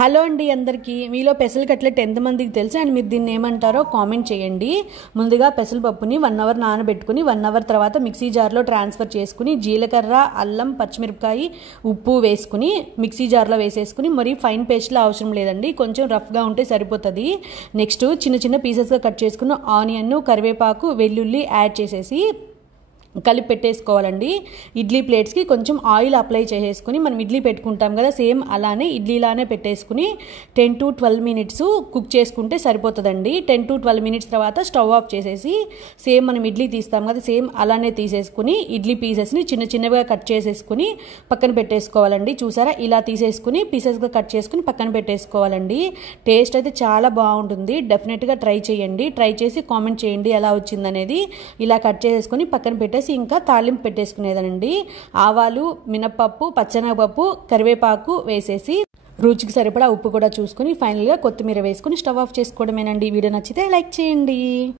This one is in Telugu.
హలో అండి అందరికీ. మీలో పెసలు కట్లెట్ ఎంతమందికి తెలుసు అండ్ మీరు దీన్ని ఏమంటారో కామెంట్ చేయండి. ముందుగా పెసరపప్పుని 1 అవర్ నానబెట్టుకుని 1 అవర్ తర్వాత మిక్సీ జార్లో ట్రాన్స్ఫర్ చేసుకుని జీలకర్ర, అల్లం, పచ్చిమిరపకాయ, ఉప్పు వేసుకుని మిక్సీ జార్లో వేసేసుకుని మరి ఫైన్ పేస్ట్లో అవసరం లేదండి, కొంచెం రఫ్గా ఉంటే సరిపోతుంది. నెక్స్ట్ చిన్న చిన్న పీసెస్గా కట్ చేసుకున్న ఆనియన్, కరివేపాకు, వెల్లుల్లి యాడ్ చేసేసి కలిపి పెట్టేసుకోవాలండి. ఇడ్లీ ప్లేట్స్కి కొంచెం ఆయిల్ అప్లై చేసేసుకుని మనం ఇడ్లీ పెట్టుకుంటాం కదా, సేమ్ అలానే ఇడ్లీలానే పెట్టేసుకుని 10 to 12 మినిట్స్ కుక్ చేసుకుంటే సరిపోతుందండి. 10 to 12 మినిట్స్ తర్వాత స్టవ్ ఆఫ్ చేసేసి సేమ్ మనం ఇడ్లీ తీస్తాం కదా, సేమ్ అలానే తీసేసుకుని ఇడ్లీ పీసెస్ని చిన్న చిన్నగా కట్ చేసేసుకుని పక్కన పెట్టేసుకోవాలండి. చూసారా, ఇలా తీసేసుకుని పీసెస్గా కట్ చేసుకుని పక్కన పెట్టేసుకోవాలండి. టేస్ట్ అయితే చాలా బాగుంటుంది. డెఫినెట్గా ట్రై చేయండి. ట్రై చేసి కామెంట్ చేయండి ఎలా వచ్చిందనేది. ఇలా కట్ చేసేసుకుని పక్కన పెట్టేసి ఇంకా తాలింపు పెట్టేసుకునేదనండి. ఆవాలు, మినపప్పు, పచ్చెనగపప్పు, కరివేపాకు వేసేసి రుచికి సరిపడా ఉప్పు కూడా చూసుకుని ఫైనల్గా కొత్తిమీర వేసుకుని స్టవ్ ఆఫ్ చేసుకోవడమేనండి. వీడియో నచ్చితే లైక్ చేయండి.